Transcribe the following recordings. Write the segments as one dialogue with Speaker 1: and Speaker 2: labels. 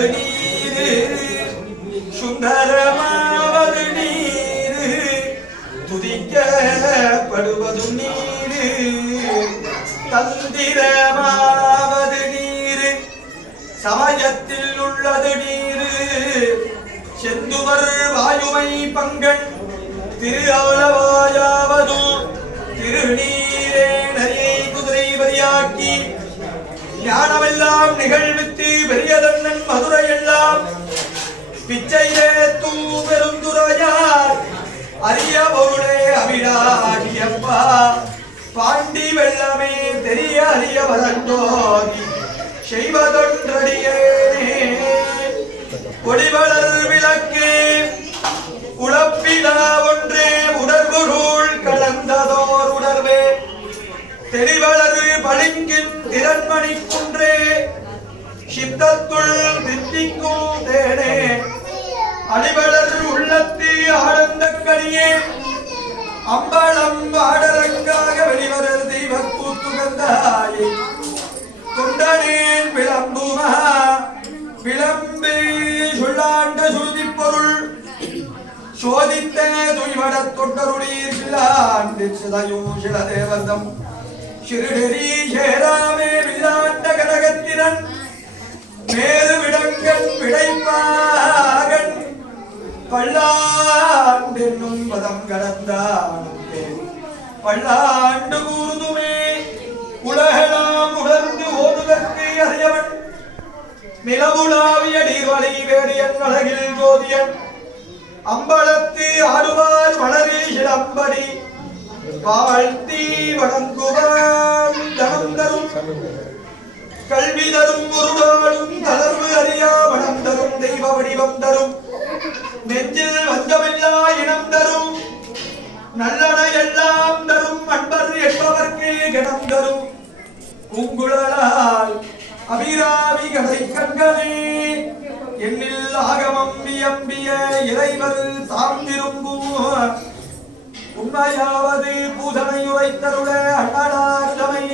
Speaker 1: மேல் நீரு சுந்தரமாவது நீரு துதிக்கப்படுவதும் நீரு தந்திரமாவது நீரு சமயத்தில் உள்ளது நீரு. செந்துவர் வாயுமை பங்கன் திரு அவலவாயாவது திருநீரே நரியை குதிரை வரியாக்கி ஞானமெல்லாம் நிகழ்வித்து பாண்டி வெள்ளமே தெரிய அறிய வளர்ந்தோதி செய்வதொன்றடியேனே ஒளிவளர் விளக்கு. உழப்பிலா ஒன்றே உணர்வுருள் கடந்ததோர் உணர்வே. தெளிவளரு பளிங்கின் திறன்மணி குன்றே. சித்தத்துள் தித்திக்கும் தேனே. அடிவளர் உள்ளத்து ஆனந்த கனியே. அம்பளம் ஆடரங்காக வெளிவரர் தெய்வ கூத்துகந்தாயே தொண்டனேன் விளம்புமா? விளம்பு சொல்லாண்ட சுருதி பொருள் சோதித்த துய்வட தொண்டருளீர் சில்லாண்டு சிதையும் சில தேவதம் சிறுநெறி சேராமே வில்லாண்ட கடகத்திரன் மேறு பதம் கடந்தான் பல்லாண்டு கூறுதுமே உலகெல்லாம் உணர்ந்து ஓடுதற்கு அறியவன். நிலவுலாவிய நீர்வழி வேடியன் அழகில் ஜோதியன் அம்பலத்து ஆடுவார் மலரி இளம்படி. வாழ்த்தி வணங்குவான் தனம் தரும். கல்வி தரும் ஒரு தளர்வு அறியா வனம் தரும் தெய்வ வடிவம் தரும். நெஞ்சில் வந்தவை இனம் தரும். நல்லன எல்லாம் தரும். அன்பர் என்பவர்க்கே கணம் தரும். பூங்குழலால் அபிராமி கதை கண்களே. எண்ணில் ஆகமம் வியம்பிய இறைவர் தாம் திரும்பும் உண்மையாவது பூதனை உரைத்தருள அண்ணனார்தமை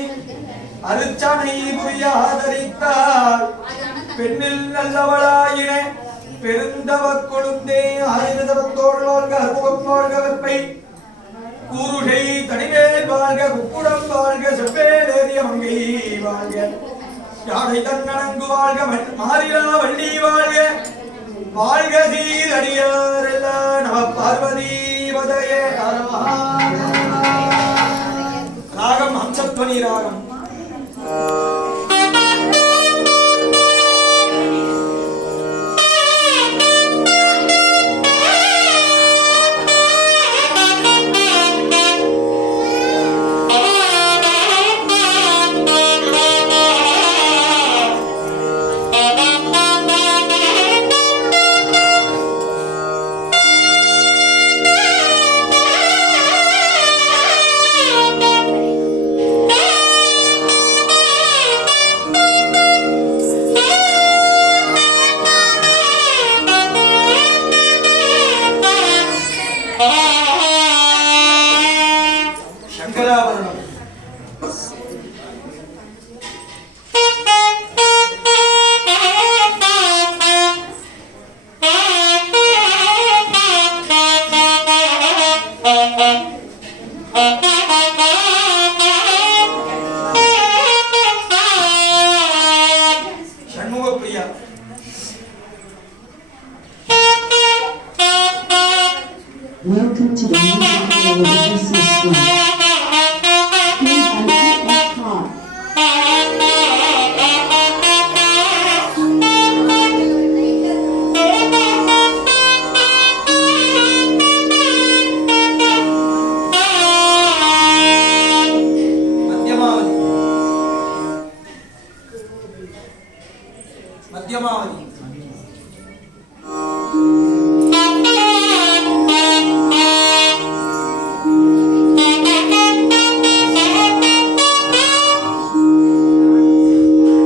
Speaker 1: அருச்சனை புரிய ஆதரித்தார் பெண்ணில் நல்லவளாயின. கொழுந்தே ஆயுதத்தோள் வாழ்க அற்புகம் வாழ்க வெப்பை கூருகை தனிவேல் வாழ்க குக்குடம் வாழ்க செவ்வேலேறிய மங்கை வாழ்க. யானை தன்னடங்கு வாழ்க மாறிலா வள்ளி வாழ்க. வாழ்க சீரடியார் எல்லாம் நம பார்வதி வதய ராகம் ஹம்சத்வனி ராகம்.
Speaker 2: 대답을 합니다. Welcome to the Music
Speaker 1: Hall of